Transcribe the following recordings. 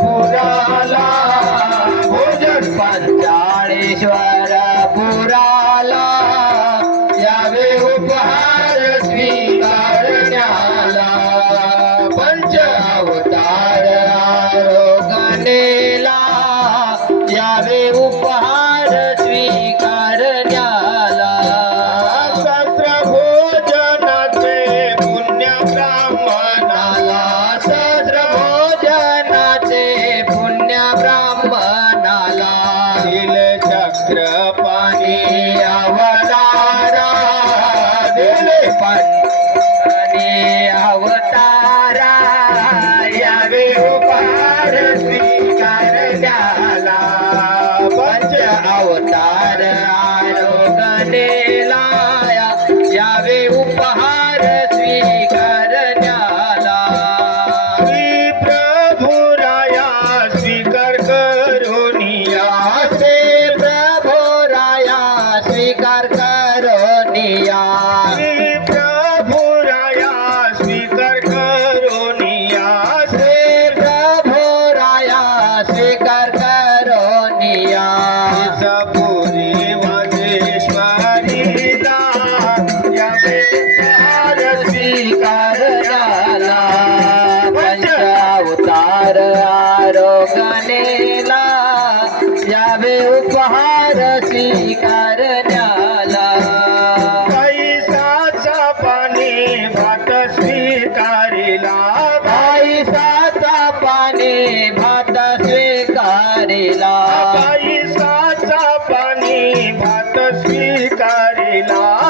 पुराला पंचाळेश्वर पुराला यावे उपहार पाणी अवतारा दिले पाणी अवतारा. यावे उपार स्वीकार झाला पंच अवतार आरोगणेला यावे उपहार स्वीकार झाला प्रभुराया अवतार आरोगणेला यावे उपहार स्वीकार न्याला पैसाचा पाणी भात स्वीकारिला. पैसाचा पाणी भात स्वीकारिला. पैसाचा पाणी भात स्वीकारिला.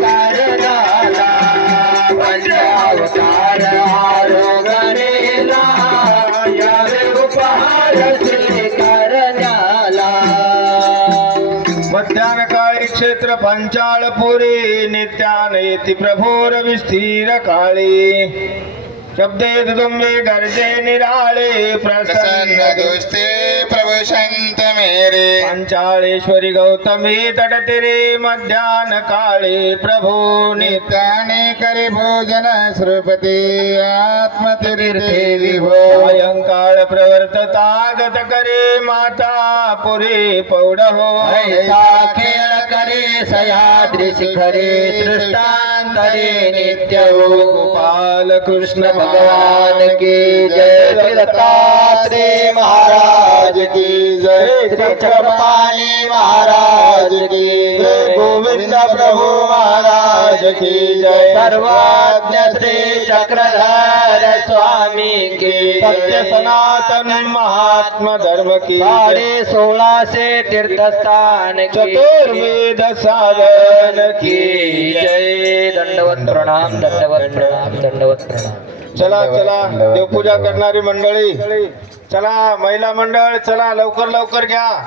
क्षेत्र पंचाळपुरी नित्यान येती प्रभोर विस्तीर काळी शब्दे दुदुंबे गर्जे निराळे प्रसन्न प्रसन्न दुस्ते प्रभु संत मेरे पंचाळेश्वरी गौतमी तटतिरे मध्यान काळी प्रभू नित्य नित्याने करे भोजन श्रुपती आत्मतीर्थे विभो सायंकाळ प्रवर्तता गत करे माता पुरी पौड हो. ऐसा खेळ करे सह्याद्री शिखरे सृष्टांतरे नित्य हो. गोपाल कृष्ण भगवान की जय. श्री दत्तात्रेय महाराज की जय. श्री महाराज की जय. गोविंद प्रभु महाराज की जय. सर्वज्ञ श्री चक्रधर स्वामी की सत्य सनातन महात्मा धर्म की जय. साडे सोळाशे तीर्थस्थान की चतुर्वेद साधन की की जय. दंडवत प्रणाम दंडवत प्रणाम दंडवत प्रणाम. चला चला देवपूजा करणारी मंडळी. चला महिला मंडळ चला लवकर लवकर घ्या.